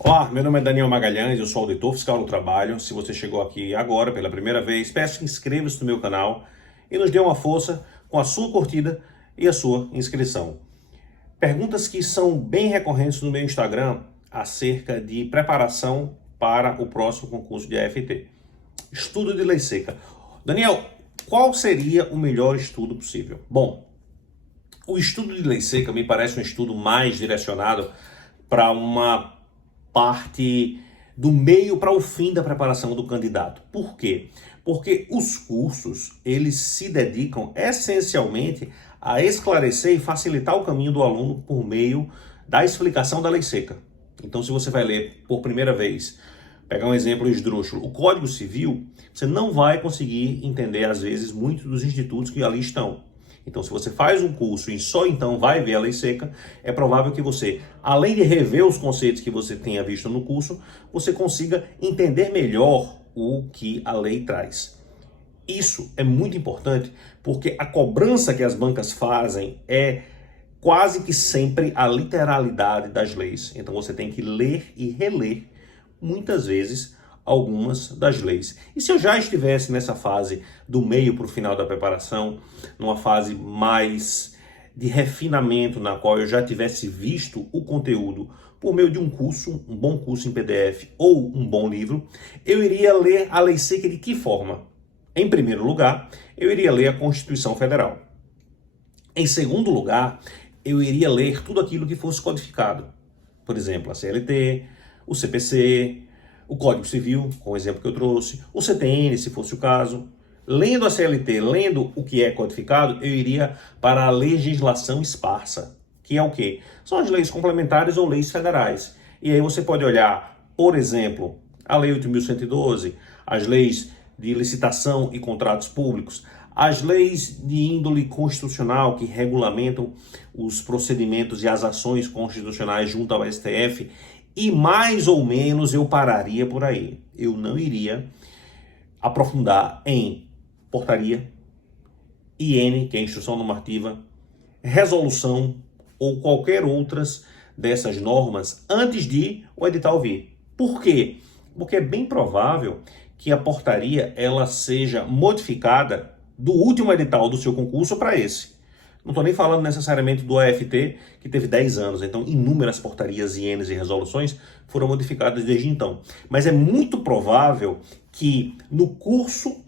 Olá, meu nome é Daniel Magalhães, eu sou auditor fiscal do trabalho. Se você chegou aqui agora pela primeira vez, peço que inscreva-se no meu canal e nos dê uma força com a sua curtida e a sua inscrição. Perguntas que são bem recorrentes no meu Instagram acerca de preparação para o próximo concurso de AFT. Estudo de lei seca. Daniel, qual seria o melhor estudo possível? Bom, o estudo de lei seca me parece um estudo mais direcionado para uma parte do meio para o fim da preparação do candidato. Por quê? Porque os cursos, eles se dedicam essencialmente a esclarecer e facilitar o caminho do aluno por meio da explicação da lei seca. Então, se você vai ler por primeira vez, pegar um exemplo esdrúxulo, o Código Civil, você não vai conseguir entender, às vezes, muitos dos institutos que ali estão. Então, se você faz um curso e só então vai ver a lei seca, é provável que você, além de rever os conceitos que você tenha visto no curso, você consiga entender melhor o que a lei traz. Isso é muito importante porque a cobrança que as bancas fazem é quase que sempre a literalidade das leis. Então, você tem que ler e reler muitas vezes algumas das leis. E se eu já estivesse nessa fase do meio para o final da preparação, numa fase mais de refinamento, na qual eu já tivesse visto o conteúdo por meio de um curso, um bom curso em PDF ou um bom livro, eu iria ler a lei seca de que forma? Em primeiro lugar, eu iria ler a Constituição Federal. Em segundo lugar, eu iria ler tudo aquilo que fosse codificado. Por exemplo, a CLT, o CPC, o Código Civil, com o exemplo que eu trouxe, o CTN, se fosse o caso. Lendo a CLT, lendo o que é codificado, eu iria para a legislação esparsa, que é o quê? São as leis complementares ou leis federais. E aí você pode olhar, por exemplo, a Lei 8.112, as leis de licitação e contratos públicos, as leis de índole constitucional que regulamentam os procedimentos e as ações constitucionais junto ao STF, e mais ou menos eu pararia por aí. Eu não iria aprofundar em portaria, IN, que é a instrução normativa, resolução ou qualquer outras dessas normas antes de o edital vir. Por quê? Porque é bem provável que a portaria ela seja modificada do último edital do seu concurso para esse. Não estou nem falando necessariamente do AFT, que teve 10 anos, então inúmeras portarias, INs e resoluções foram modificadas desde então. Mas é muito provável que no curso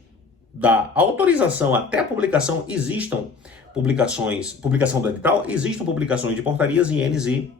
da autorização até a publicação existam publicação do edital, existam publicações de portarias, INs e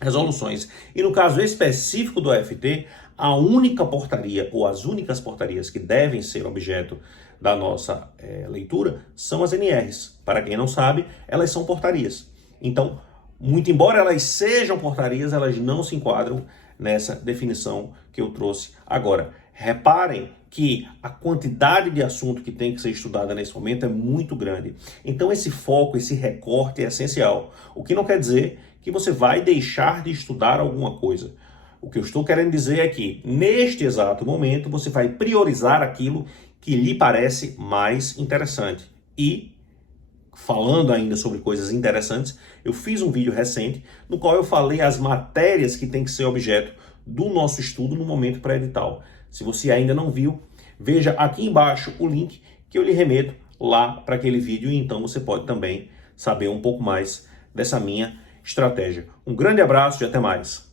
resoluções. E no caso específico do AFT, a única portaria ou as únicas portarias que devem ser objeto da nossa leitura são as NRs. Para quem não sabe, elas são portarias. Então, muito embora elas sejam portarias, elas não se enquadram nessa definição que eu trouxe agora. Reparem que a quantidade de assunto que tem que ser estudada nesse momento é muito grande. Então esse foco, esse recorte é essencial. O que não quer dizer que você vai deixar de estudar alguma coisa. O que eu estou querendo dizer é que, neste exato momento, você vai priorizar aquilo que lhe parece mais interessante. E, falando ainda sobre coisas interessantes, eu fiz um vídeo recente no qual eu falei as matérias que tem que ser objeto do nosso estudo no momento pré-edital. Se você ainda não viu, veja aqui embaixo o link que eu lhe remeto lá para aquele vídeo e então você pode também saber um pouco mais dessa minha estratégia. Um grande abraço e até mais.